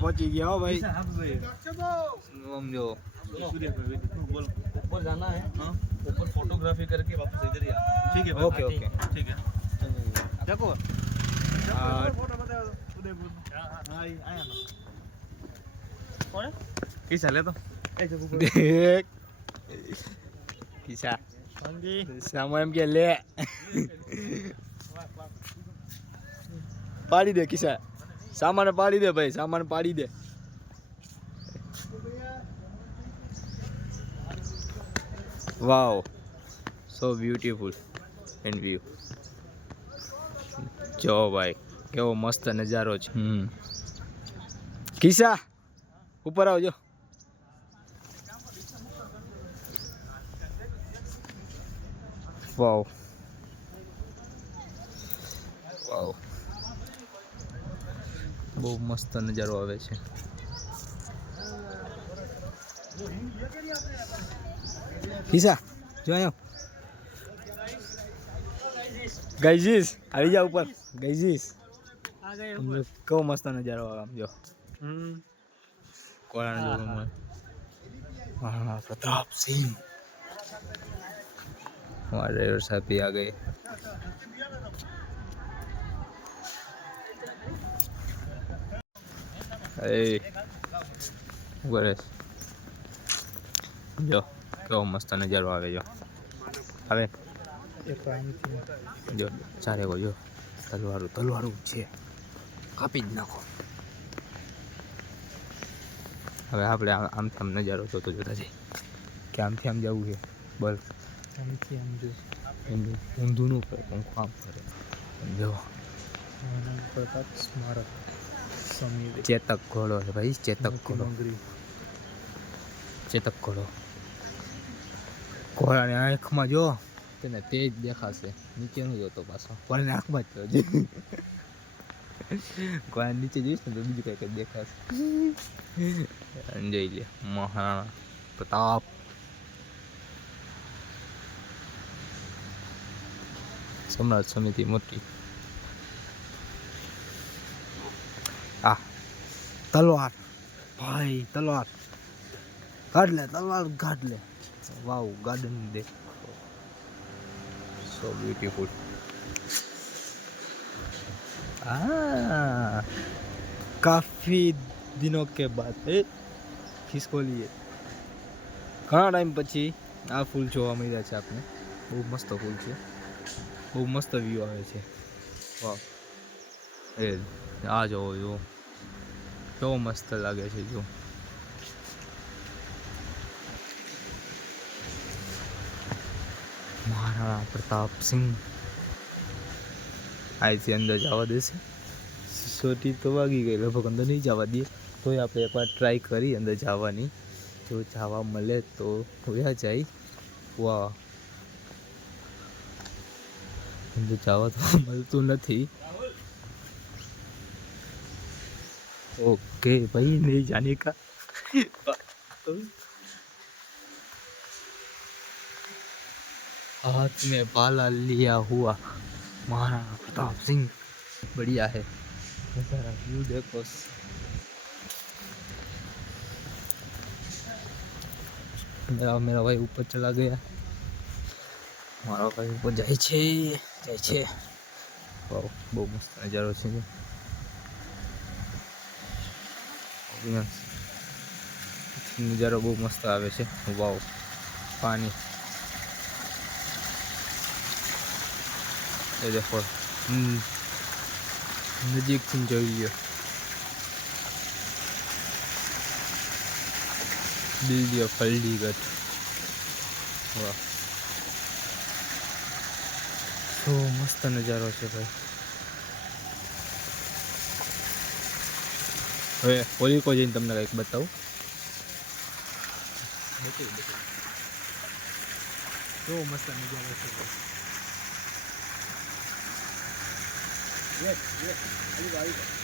પહોંચી ગયા હો ભાઈ समझो बोलो ऊपर जाना है हाँ ऊपर फोटोग्राफी करके वापस इधर ही आना ठीक है भाई ओके ओके ठीक है देखो फोटो बताओ उदयपुर हाँ आया ना कौन किसा ले तो ऐसे देख किसा हाँ जी सामो एम के ले पाड़ी दे किसा सामान पाड़ी दे भाई सामान पाड़ी दे wow so beautiful and view जो भाई केवो मस्त नजारो छे किसा ऊपर आओ जो वाओ वाओ बहुत मस्त नजारो आवे छे किसा जो आयो गाइजिस આવી જા ઉપર ગાइजिस आ गए કેવો મસ્ત નજારો આવે આમ જો કોળાને જો હા प्रताप सिंह हमारे ड्राइवर साहब भी आ गए जो કેવો મસ્ત નજારો આવે જો હવે જો ચારે જો તલવારું છે કાપી જ નાખો હવે આપણે આમથી આમ નજારો જોતો જોતા જઈએ કે આમથી આમ જવું છે બોલ આમથી આમ જો ઊંધું નું કરે પંખો આમ કરે જો પ્રતાપ સ્મારક ચેતક ઘોડો છે ભાઈ ચેતક ઘોડો ઘોડાની આંખમાં જો તેને તેજ દેખાશે નીચે નું જોતો પાછો ઘોડાની આંખમાં જ ઘોડા નીચે જોઈશ ને તો બીજું કઈ દેખાશે જોઈ લે મહારાણા પ્રતાપ सम्राट समिति मोटी तलवार भाई तलवार काट ले वाओ गार्डन देखो सो ब्यूटीफुल काफी दिनों के बाद किसको लिए घણા ટાઈમ પછી આ ફૂલ જોવા મળ્યા છે આપને બહુ મસ્ત ફૂલ છે બહુ મસ્ત વ્યૂ આવે છે વાહ એ આ જોવો જો કેવો મસ્ત લાગે છે જો મહારાણા પ્રતાપ સિંહ અહીંથી અંદર જવા દેશે સિસોટી તો વાગી ગઈ લગભગ અંદર નહીં જવા દે તોય આપણે એકવાર ટ્રાય કરી અંદર જવાની જો જવા મળે તો હોયા જાય વાહ અંદર જવા તો મળતું નથી ओके भाई नहीं जाने का हाथ में भाला लिया हुआ महाराणा प्रताप सिंह बढ़िया है व्यू देखो मेरा भाई ऊपर चला गया મારો ભાઈ ઉપર જાય છે વાવ બહુ મસ્ત નજારો છે નજારો બહુ મસ્ત આવે છે વાવ પાણી એ દેખો નજીકથી જોઈ લ્યો દિલ્હી ફલડીગઢ વાહ તો મસ્ત નજારો છે ભાઈ હવે ઓલી કોઈ જઈને તમને કંઈક બતાવું તો મસ્ત નજારો છે ભાઈ યસ આવી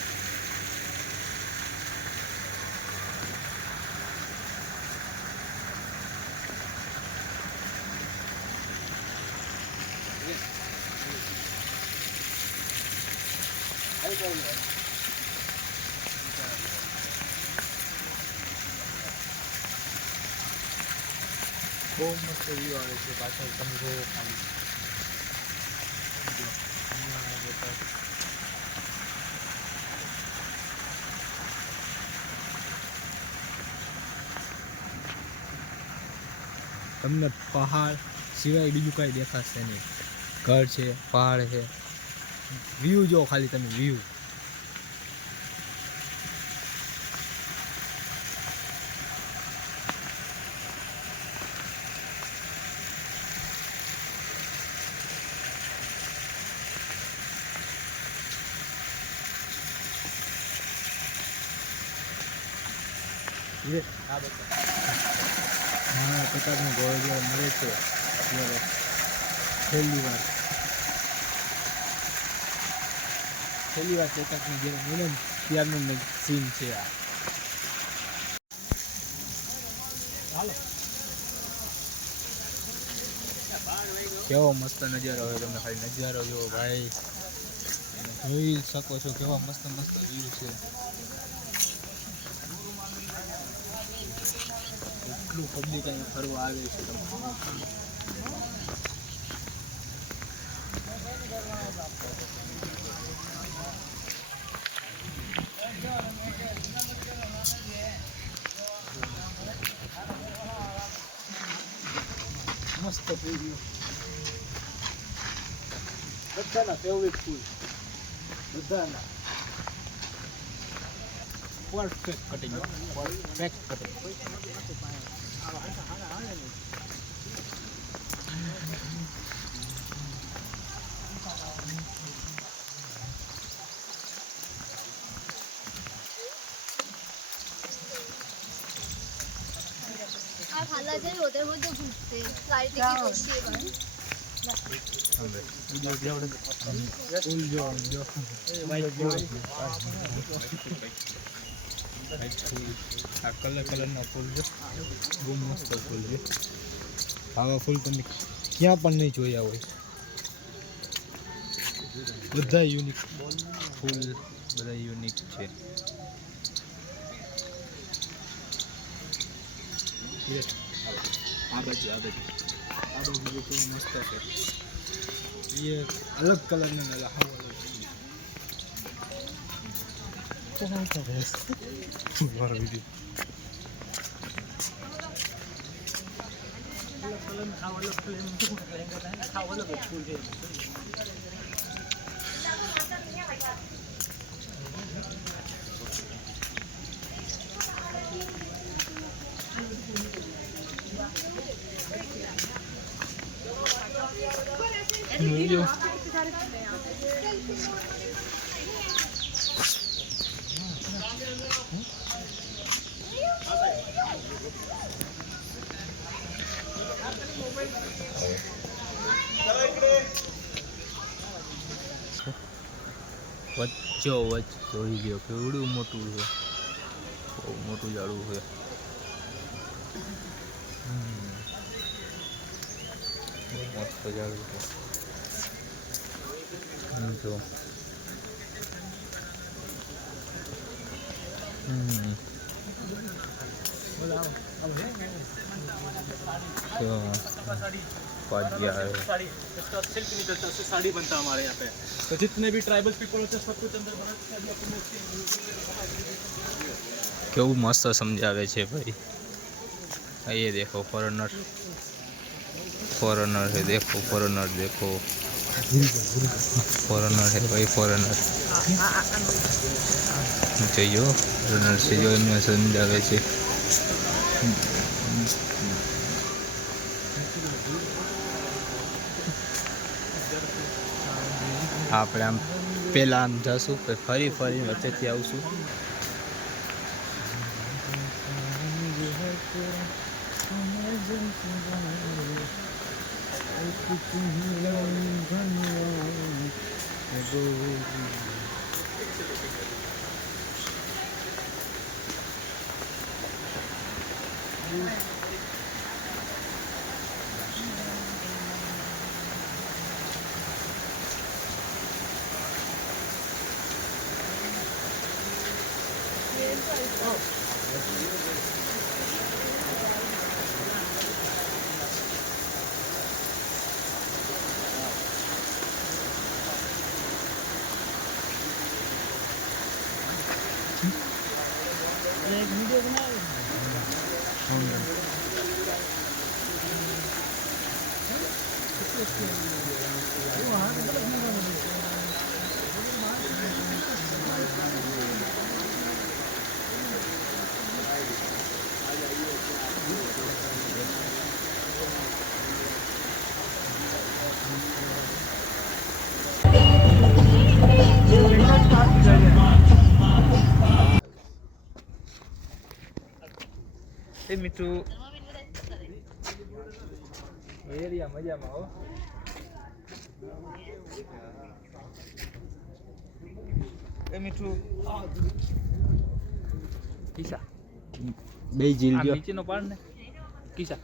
બહુ મસ્ત વ્યૂ આવે છે પાછળ તમે જોવો ખાલી જો, અહીંયા બેઠા. તમને પહાડ સિવાય બીજું કાંઈ દેખાશે નહીં. ઘર છે, પહાડ છે, વ્યૂ જો ખાલી તમે વ્યૂ. હા પ્રકારનું ગોળ મળે છે અત્યારે છેલ્લી વાર ચેતકની જેમ મળે ને ત્યારનું સીન છે આ. કેવો મસ્ત નજારો હોય, તમને ખાલી નજારો જોવો ભાઈ, જોઈ શકો છો કેવા મસ્ત મસ્ત વ્યૂ છે. એટલું પબ્લિક અહીંયા ફરવા આવે છે. મસ્ત ફૂલ, બધાના ફેવરેટ ફૂલ, બધાના પરફેક્ટ કટિંગ, પરફેક્ટ કટિંગ. আর ভালো যায় ওদের মধ্যে ঘুরতে গাড়িতে কি বসছি এবার આ કલરના ફૂલ છે, બહુ મસ્ત ફૂલ છે. આવા ફૂલ તમે ક્યાં પણ નહીં જોયા હોય. બધા યુનિક ફૂલ, બધા યુનિક છે. આ બાજુ કેવો મસ્ત છે. એ અલગ કલરનો ને હાવ અલગ મારો વિડીયો video. વચ્ચો વચ્ચ જોઈ ગયો કેવડું મોટું છે, બહુ મોટું ઝાડું છે. બહુ મસ્ત ઝાડું છે. જો इसका सिल्क निकलता है, उससे साड़ी बनता है हमारे यहाँ पे. तो जितने भी ट्राइबल पीपल होते हैं सब कुछ अंदर बना के કેવું મસ્ત સમજાવે છે ભાઈ. ये देखो फॉरेनर, फॉरेनर है, देखो फॉरेनर, देखो फॉरेनर है भाई, फॉरेनर જોઈએ ફોરેનર છે જો એમને સમજાવે છે. આપણે આમ પહેલાં આમ જશું ફરી ફરી વચ્ચેથી આવશું. એ મીઠું એરિયા મજામાં હો એ મીઠું કિસા બે જીલ ગયો નીચેનો પાડ ને કિસા